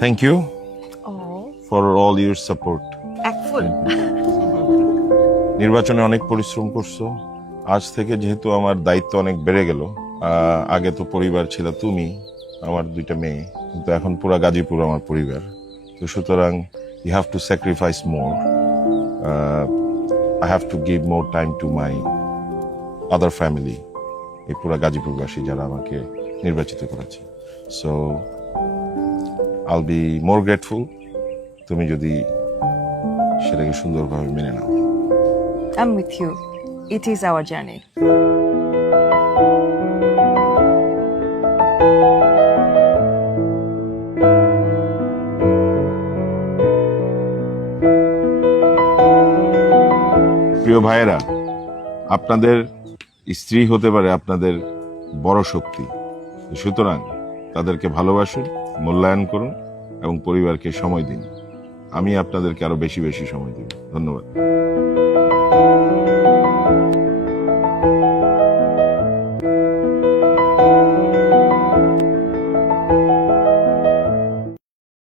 Thank you Oh, for all your support. একফুল। নির্বাচনে অনেক পরিশ্রম করছো। আজ থেকে যেহেতু আমার দায়িত্ব অনেক বেড়ে গেল, আগে তো পরিবার ছিল তুমি, আমার দুইটা মেয়ে, কিন্তু এখন পুরা গাজীপুর আমার পরিবার। তো সুতরাং you have to sacrifice more, I have to give more time to my other family, এই পুরা গাজীপুরবাসী যারা আমাকে নির্বাচিত করেছে। সো আইল বি মোর গ্রেটফুল তুমি যদি সেটাকে সুন্দরভাবে মেনে নাও। I'm with you. It is our journey. প্রিয় ভাইয়েরা, আপনাদের স্ত্রী হতে পারে আপনাদের বড় শক্তি। সুতরাং তাদেরকে ভালোবাসুন, মূল্যায়ন করুন এবং পরিবারকে সময় দিন। আমি আপনাদেরকে আরো বেশি বেশি সময় দিব। ধন্যবাদ।